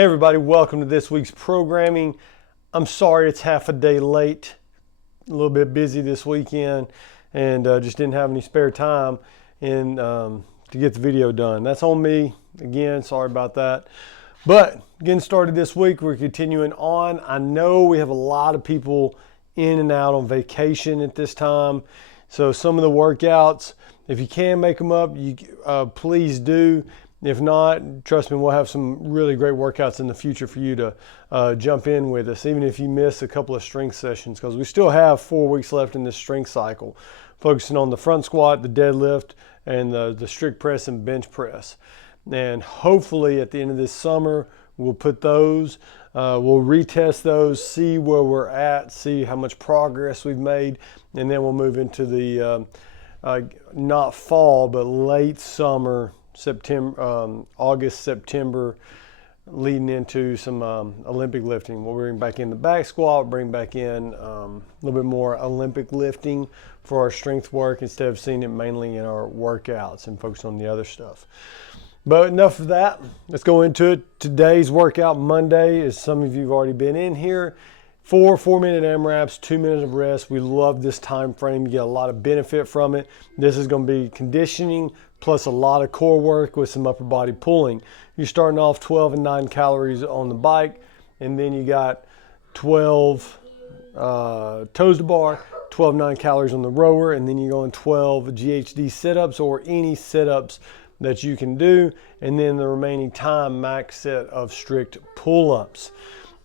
Hey everybody, welcome to this week's programming. I'm sorry it's half a day late, a little bit busy this weekend, and just didn't have any spare time to get the video done. That's on me, again, sorry about that. But getting started this week, we're continuing on. I know we have a lot of people in and out on vacation at this time, so some of the workouts, if you can make them up, please do. If not, trust me, we'll have some really great workouts in the future for you to jump in with us, even if you miss a couple of strength sessions, because we still have 4 weeks left in this strength cycle, focusing on the front squat, the deadlift, and the strict press and bench press. And hopefully at the end of this summer, we'll put those, we'll retest those, see where we're at, see how much progress we've made, and then we'll move into the not fall, but late summer, September, August, September, leading into some Olympic lifting. We'll bring back in the back squat, bring back in a little bit more Olympic lifting for our strength work instead of seeing it mainly in our workouts and focus on the other stuff. But enough of that. Let's go into it. Today's workout, Monday, as some of you have already been in here. 4-minute AMRAPs, 2 minutes of rest. We love this time frame. You get a lot of benefit from it. This is going to be conditioning plus a lot of core work with some upper body pulling. You're starting off 12 and 9 calories on the bike, and then you got 12 toes to bar, 12, 9 calories on the rower, and then you're going 12 GHD sit-ups or any sit-ups that you can do, and then the remaining time max set of strict pull-ups.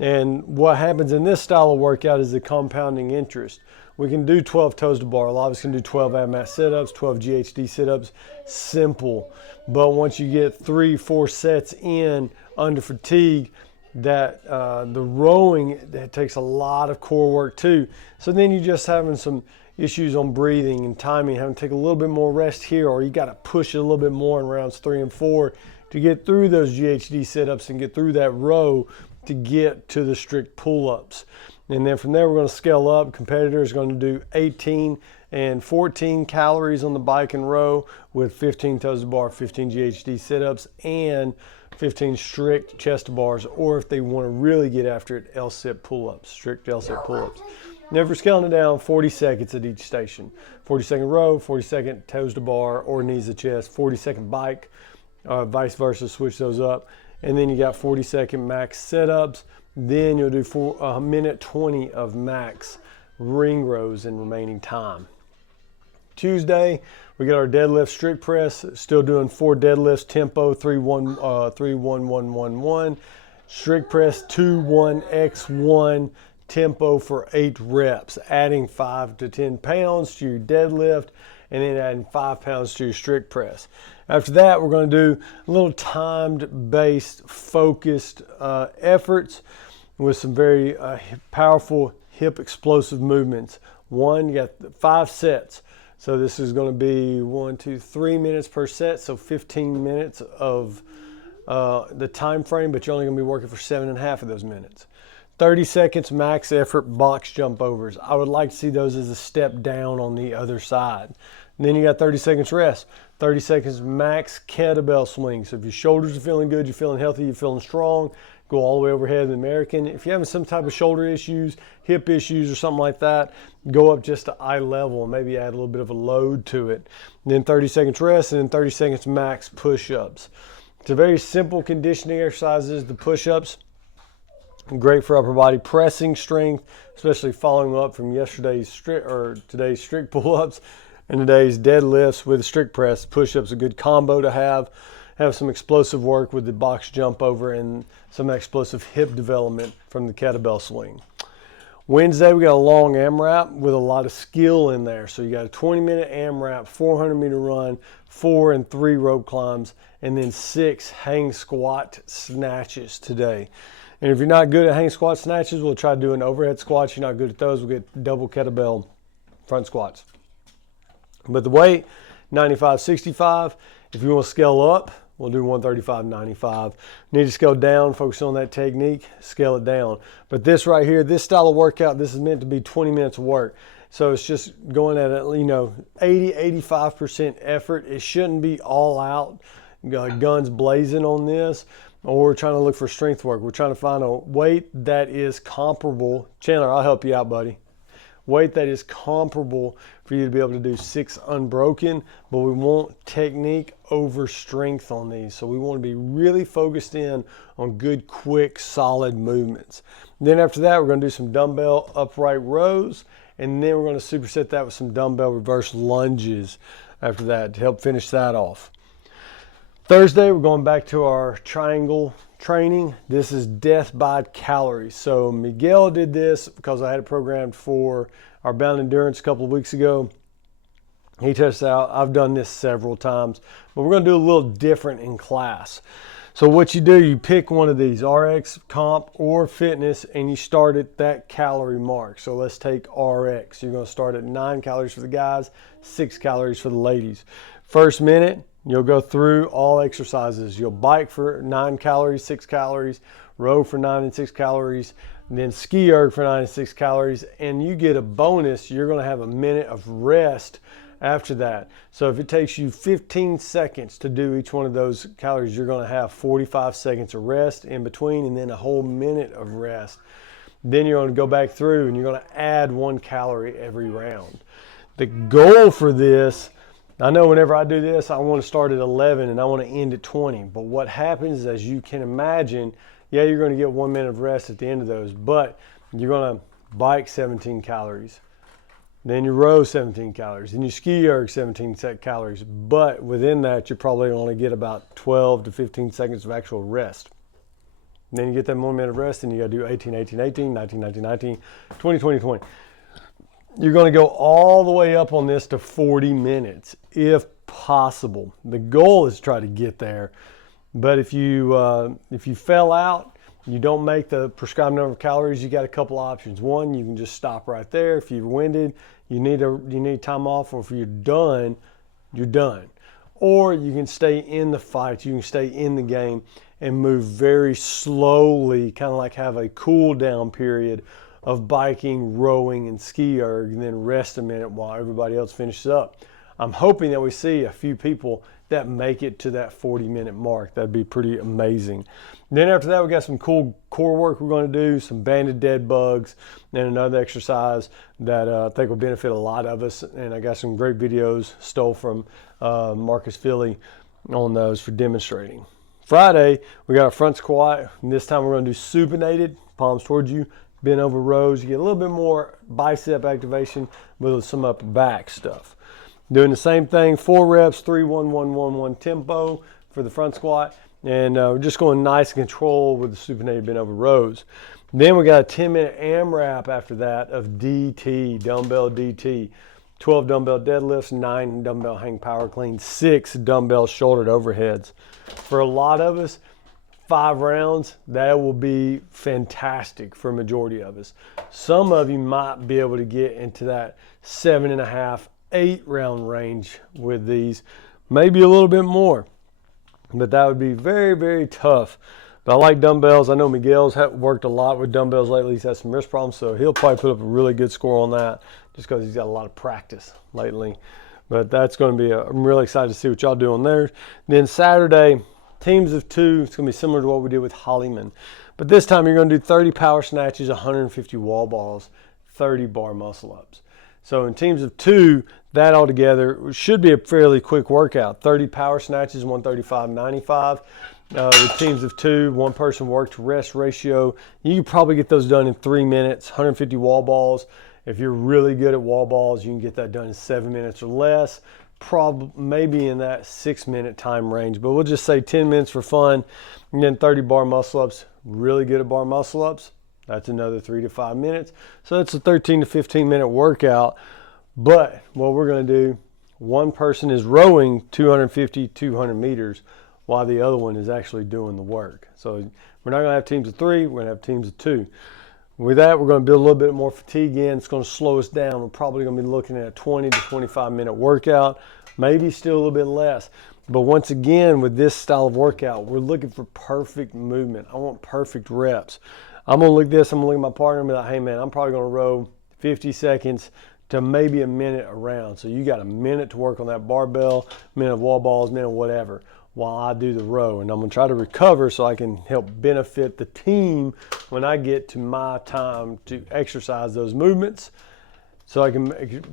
And what happens in this style of workout is the compounding interest. We can do 12 toes to bar. A lot of us can do 12 ab mat sit-ups, 12 GHD sit-ups, simple. But once you get 3-4 sets in under fatigue, that the rowing, that takes a lot of core work too. So then you're just having some issues on breathing and timing, having to take a little bit more rest here, or you got to push it a little bit more in rounds 3 and 4 to get through those GHD sit-ups and get through that row to get to the strict pull-ups. And then from there, we're going to scale up. Competitors are going to do 18 and 14 calories on the bike and row with 15 toes to bar, 15 GHD sit-ups, and 15 strict chest to bars, or if they want to really get after it, L-sit pull-ups, strict L-sit pull-ups. Never scaling it down, 40 seconds at each station. 40-second row, 40-second toes to bar or knees to chest, 40-second bike, vice versa, switch those up. And then you got 40-second max sit-ups. Then you'll do 1 minute 20 of max ring rows in remaining time. Tuesday, we got our deadlift strict press, still doing 4 deadlifts, tempo 3-1-1-1-1. Strict press 2-1-X-1, tempo for 8 reps, adding 5 to 10 pounds to your deadlift, and then adding 5 pounds to your strict press. After that, we're going to do a little timed-based, focused efforts with some very powerful hip explosive movements. You got 5 sets. So this is going to be 3 minutes per set, so 15 minutes of the time frame, but you're only going to be working for 7.5 of those minutes. 30 seconds max effort box jump overs. I would like to see those as a step down on the other side. And then you got 30 seconds rest. 30 seconds max kettlebell swing. So if your shoulders are feeling good, you're feeling healthy, you're feeling strong, go all the way overhead in the American. If you're having some type of shoulder issues, hip issues or something like that, go up just to eye level and maybe add a little bit of a load to it. And then 30 seconds rest, and then 30 seconds max push-ups. It's a very simple conditioning exercises, the push-ups. Great for upper body pressing strength, especially following up from today's strict pull-ups and today's deadlifts with a strict press. Push-ups a good combo to have some explosive work with the box jump over and some explosive hip development from the kettlebell swing. Wednesday, we got a long AMRAP with a lot of skill in there. So you got a 20-minute AMRAP, 400-meter run, 4 and 3 rope climbs, and then 6 hang squat snatches today. And if you're not good at hang squat snatches, we'll try doing overhead squats. You're not good at those, we'll get double kettlebell front squats. But the weight, 95-65. If you want to scale up, we'll do 135-95. Need to scale down, focus on that technique, scale it down. But this right here, this style of workout, this is meant to be 20 minutes of work. So it's just going at 80-85% effort. It shouldn't be all out, guns blazing on this. or we're trying to look for strength work. We're trying to find a weight that is comparable. Chandler, I'll help you out, buddy. Weight that is comparable for you to be able to do 6 unbroken, but we want technique over strength on these. So we want to be really focused in on good, quick, solid movements. Then after that, we're going to do some dumbbell upright rows, and then we're going to superset that with some dumbbell reverse lunges after that to help finish that off. Thursday, we're going back to our triangle training. This is death by calories. So Miguel did this because I had it programmed for our Bound Endurance a couple of weeks ago. He tested out. I've done this several times, but we're going to do a little different in class. So what you do, you pick one of these, RX, Comp, or Fitness, and you start at that calorie mark. So let's take RX. You're going to start at 9 calories for the guys, 6 calories for the ladies. First minute, you'll go through all exercises. You'll bike for 9 calories, 6 calories, row for 9 and 6 calories, and then ski erg for 9 and 6 calories. And you get a bonus. You're going to have a minute of rest after that. So if it takes you 15 seconds to do each one of those calories, you're going to have 45 seconds of rest in between and then a whole minute of rest. Then you're going to go back through and you're going to add 1 calorie every round. The goal for this, I know whenever I do this, I want to start at 11 and I want to end at 20. But what happens is, as you can imagine, yeah, you're going to get 1 minute of rest at the end of those, but you're going to bike 17 calories. Then you row 17 calories. Then you ski erg 17 calories. But within that, you probably only get about 12 to 15 seconds of actual rest. And then you get that 1 minute of rest, and you got to do 18, 18, 18, 19, 19, 19, 20, 20, 20. You're going to go all the way up on this to 40 minutes, if possible. The goal is to try to get there. But if you fell out, you don't make the prescribed number of calories, you got a couple options. One, you can just stop right there. If you're winded, you need time off, or if you're done, you're done. Or you can stay in the fight, you can stay in the game and move very slowly, kind of like have a cool down period of biking, rowing, and ski erg, and then rest a minute while everybody else finishes up. I'm hoping that we see a few people that make it to that 40-minute mark. That'd be pretty amazing. And then after that, we got some cool core work we're going to do, some banded dead bugs, and another exercise that I think will benefit a lot of us. And I got some great videos stole from Marcus Philly on those for demonstrating. Friday, we got a front squat, and this time we're going to do supinated, palms towards you, bend over rows. You get a little bit more bicep activation with some upper back stuff. Doing the same thing, 4 reps, 3, 1, 1, 1, 1 tempo for the front squat. And we're just going nice and control with the supinated bent over rows. Then we got a 10-minute AMRAP after that of DT, dumbbell DT. 12 dumbbell deadlifts, 9 dumbbell hang power clean, 6 dumbbell shouldered overheads. For a lot of us, 5 rounds, that will be fantastic for a majority of us. Some of you might be able to get into that 7.5, 8 round range with these, maybe a little bit more, but that would be very, very tough. But I like dumbbells. I know Miguel's worked a lot with dumbbells lately. He's had some wrist problems, so he'll probably put up a really good score on that just because he's got a lot of practice lately. But that's going to be I'm really excited to see what y'all do on there. Then Saturday, teams of 2. It's going to be similar to what we did with Hollyman, but this time you're going to do 30 power snatches, 150 wall balls, 30 bar muscle ups. So in teams of 2, that altogether should be a fairly quick workout. 30 power snatches, 135, 95. With teams of 2, 1 person work to rest ratio. You can probably get those done in 3 minutes, 150 wall balls. If you're really good at wall balls, you can get that done in 7 minutes or less. Maybe in that 6-minute time range, but we'll just say 10 minutes for fun. And then 30 bar muscle ups. Really good at bar muscle ups, that's another 3 to 5 minutes. So it's a 13 to 15 minute workout. But what we're going to do, one person is rowing 250, 200 meters while the other one is actually doing the work. So we're not going to have teams of 3, we're going to have teams of 2. With that, we're going to build a little bit more fatigue in. It's going to slow us down. We're probably going to be looking at a 20 to 25 minute workout, maybe still a little bit less. But once again, with this style of workout, we're looking for perfect movement. I want perfect reps. I'm going to look at this, I'm going to look at my partner and be like, hey man, I'm probably going to row 50 seconds to maybe a minute around. So you got a minute to work on that barbell, minute of wall balls, minute of whatever. while I do the row. And I'm going to try to recover so I can help benefit the team when I get to my time to exercise those movements, so I can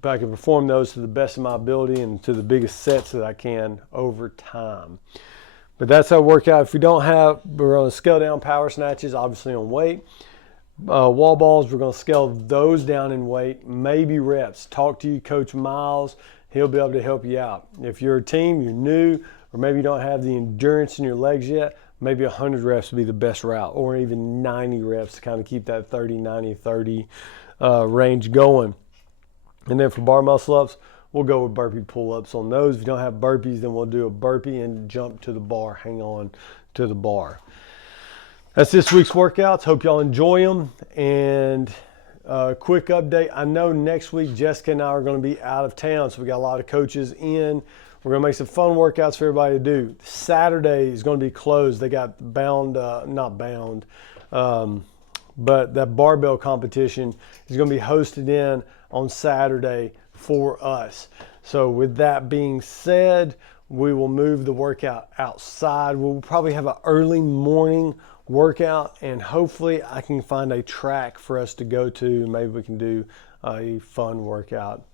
perform those to the best of my ability and to the biggest sets that I can over time. But that's our workout. If we don't have, we're going to scale down power snatches, obviously on weight. Wall balls, we're going to scale those down in weight, maybe reps. Talk to you, Coach Miles. He'll be able to help you out. If you're a team, you're new, or maybe you don't have the endurance in your legs yet, maybe 100 reps would be the best route, or even 90 reps to kind of keep that 30, 90, 30 range going. And then for bar muscle ups, we'll go with burpee pull-ups on those. If you don't have burpees, then we'll do a burpee and jump to the bar, hang on to the bar. That's this week's workouts. Hope y'all enjoy them. And quick update, I know next week Jessica and I are going to be out of town, so we got a lot of coaches in. We're going to make some fun workouts for everybody to do. Saturday is going to be closed. They got but that barbell competition is going to be hosted in on Saturday for us. So with that being said, we will move the workout outside. We'll probably have an early morning workout, and hopefully I can find a track for us to go to. Maybe we can do a fun workout.